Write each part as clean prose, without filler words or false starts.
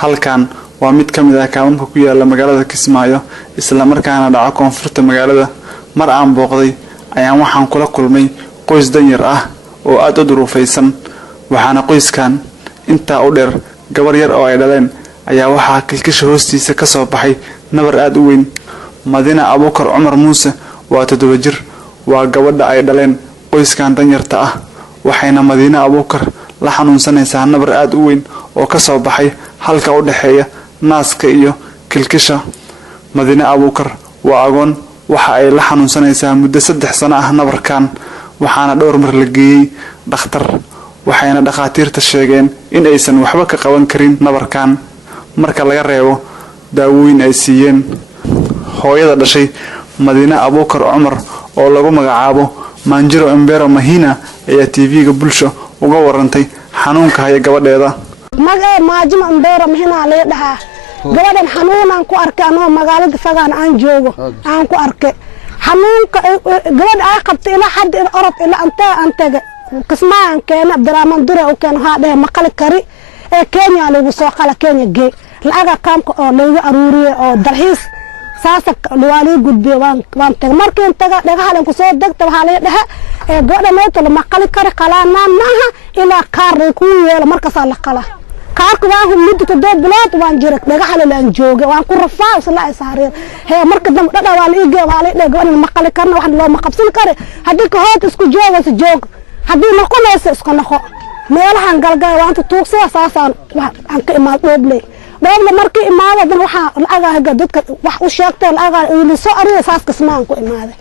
halkan waa mid ka mid ah kaamamka ku yaala magaalada Kismaayo isla markaana dhaca koonfurta magaalada. mar aan booqday ayaan waxaan kula kulmay qoys danyar ah oo aad u duruufaysan, waxaana qoyskan inta u dheer gabar yar oo ay dhaleen ayaa waxaa kilkisha hoostiisa ka soo baxay nabar aad u weyn. Madina Abuukar Cumar Muuse waa 7 jir, waa gabadha ay dhaleen qoyskan danyarta ah, waxayna Madina Abuukar la xanuunsanaysaa nabar aad u weyn oo ka soo baxay halka u dhaxeeya naaska iyo kilkisha. Madina Abuukar waa agoon, waxa ay la xanuunsanaysaa muddo 3 sano ah nabarkan, waxaana dhowr mar la geeyay dhakhtar, waxayna dhaqaatiirta sheegeen in aysan waxba ka qaban karin nabarkan marka laga reebo daawooyin ay siiyeen. hooyada dhashay Madina Abuukar Cumar oo lagu magacaabo Manjiro Mbero Mahina ayaa TV-ga Bulsho uga warantay xanuunka haya gabadheeda. Manjiro Mbero Mahina la dhahaa gabadhan xanuunan ku arkay anoo magaalada fagaan aan joogo aan ku arkay xanuunka gabadha ay qabtay ila xad Orod ila antaga Kismaayo keena Abdurrahman Dure oo kan haadhe maqal kari ee Kenya lagu soo qala Kenya gee laga kaamka oo laga aruuriyo oo dalxiis saasa luwali gudbiyo waan tag markii taga dhagaxan ku soo dagta waxa la dhaha ee gabadha meeto la maqal kari qalaana maaha ila qaar ku yeelo markaas la qala qaarku waa muddo 7 bilood waan jiray dhagaxan la jooga waan ku rafaa isla isaareer ee marka dam dhada waa la iga waa la gabadha maqal karna wax loo maqabsan kare hadii ka hoos isku joog hadii noqonayso isku noqo meelahan galgal waan tuugsi aasaasan aan ka imaad dooble markii imaadadan waxa lacagaha dadka wax u sheegtay lacagaha uu soo ariyo saas Kismaayo ku imaaday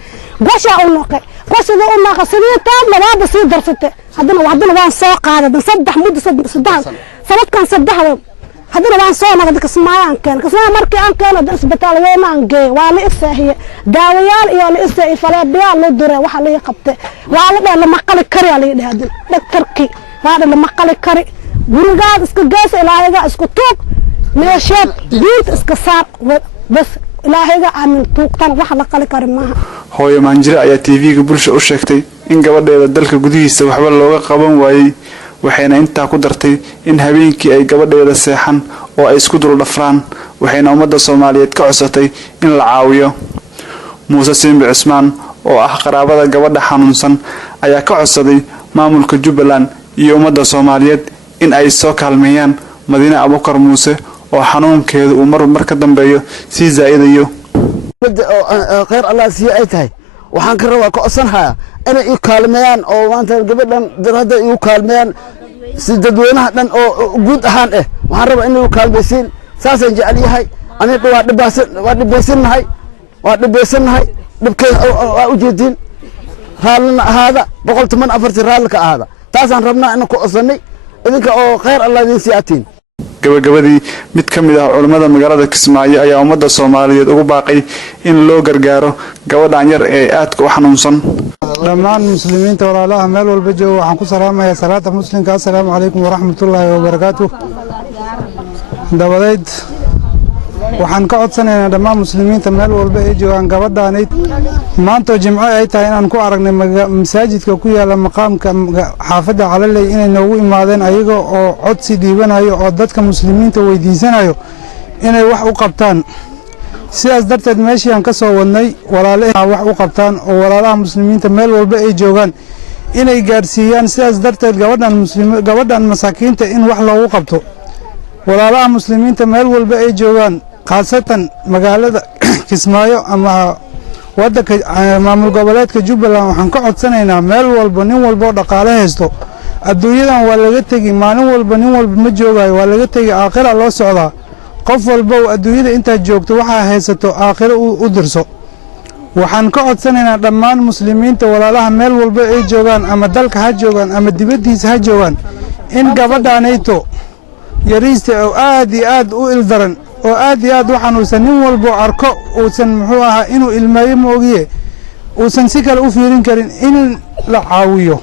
gasha u noqay qosada u noqay sidii labaad si darsatay hadana waan soo qaaday 3 muddo 3 sanadkan 3 hadana waan soo noqday Kismaayo Kismaayo markii aan keeno isbitaal weyn aan geey waa la isaahiye daawayaal iyo la isaahiye falabiyaal loo diray waxa la qabtay waa la dhahay lama qali kari la yiraahdo daktarki waa la maqal kari gurigaad iska gees ilaahayga isku tuug meesheed diint iska saar bas ilaahayga aamin tuugtan wax la qali kari maaha. hooyo Manjiro ayaa TV-ga Bulsho u sheegtay in gabadheeda dalka gudihiisa waxba looga qaban waayay, waxayna intaa ku dartay in habeenkii ay gabadheeda seexan oo ay isku dul dhafraan, waxayna ummadda Soomaaliyeed ka codsatay in la caawiyo. Muuse Simbi Cismaan oo ah qaraabada gabadha xanuunsan ayaa ka codsaday maamulka Jubbaland iyo ummadda Soomaaliyeed in ay soo kaalmeeyaan Madina Abuukar Muuse oo xanuunkeedu uu mar ka dambeeyo si zaaidayo. khayr Allah si ay tahay waxaan ka rabaa ka codsanayaa in ay kaalmeeyaan oo maanta gabadhan darada ay kaalmeeyaan si dadweynaha dhan oo guud ahaan waxaan rabaa in ay kaalmeeyaan saasan jecel yahay aniga waa dhibaysanahay dhibkeeda waa u jeedin raalna ahaada 184 raalka ahaada taasaan rabnaa in ku codsanay idinka oo khayr Allah idin siyaatiin. gabagabadii mid ka mid ah culimada magaalada Kismaayo ayaa ummadda Soomaaliyeed ugu baaqay in loo gargaaro gabadhan yar ee aadka u xanuunsan. dhammaan muslimiinta walaalaha meel walba jooga waxaan ku salaamayaa salaata muslimka. assalaamu calaykum waraxmatullaahi wabarakaatuh. dabadeed waxaan ka codsanaynaa dhammaan muslimiinta meel walba ay joogaan gabadhaanayd maanta jimco ay tahay inaan ku aragnay masaajidka ku yaala maqaamka xaafadda Calaley inay noogu imaadeen ayaga oo codsi dhiibanayo oo dadka muslimiinta weydiisanayo inay wax u qabtaan. sidaas darteed meeshii aan ka soo wadnay walaalaha wax u qabtaan oo walaalaha muslimiinta meel walba ay joogaan inay gaarsiiyaan. sidaas darteed gabadhan masaakiinta in wax loogu qabto walaalaha muslimiinta meel walba ay joogaan khaasatan magaalada Kismaayo ama waddanka maamul goboleedka Jubbaland waxaan ka codsanaynaa meel walba nin walba dhaqaale haysto adduunyadan waa laga tagi maalin walba nin walba ma joogayo waa laga tagi aakhira loo socdaa. qof walba adduunyada inta joogto waxa haysato aakhira u dirso. waxaan ka codsanaynaa dhammaan muslimiinta walaalaha meel walba ay joogaan ama dalka ha joogaan ama dibadiisa ha joogaan in gabadhaanayto yariista oo aad iyo aad u ildaran oo aad iyo aad waxaan uusan nin walba arko uusan muxuu ahaa inuu ilmeeyo moogiye uusan si kale u fiirin karin in la caawiyo.